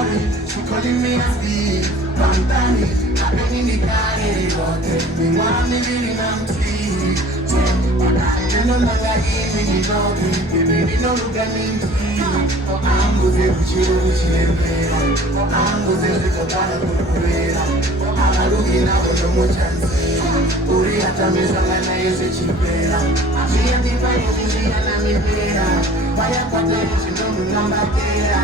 sorry, she calling me a thief. Pantani, happening the car, me want me really empty. I no longer give me nothing, baby, no look at me. I'm going to you, I'm going to go down the I'm looking out for no chance. Uri hata mezanga na yese chipera. She and the fire, she and me pera. Fire kwa tele, she no mnambatera.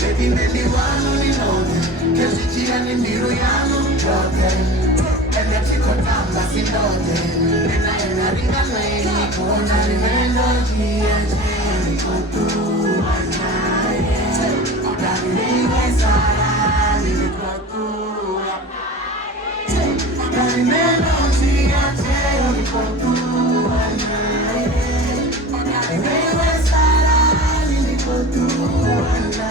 Baby, baby, one only know. Kesi chia ni miru yano, yote. Ene chiko tamba sindote. Ena ringa mweni, kuona rimendo jie jie kutu anaye. Dami wesara, ni kutu. I never see a tail for two and I never started in for two and I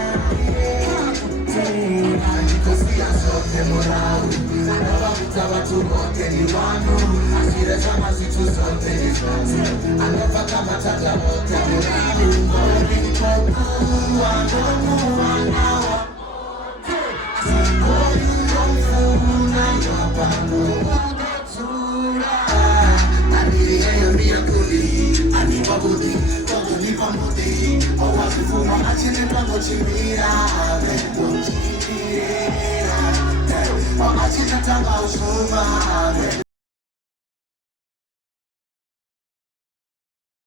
because we are so memorable. I never put our two on anyone. I see the time as it was on television. I never come at a hotel. I don't know one hour.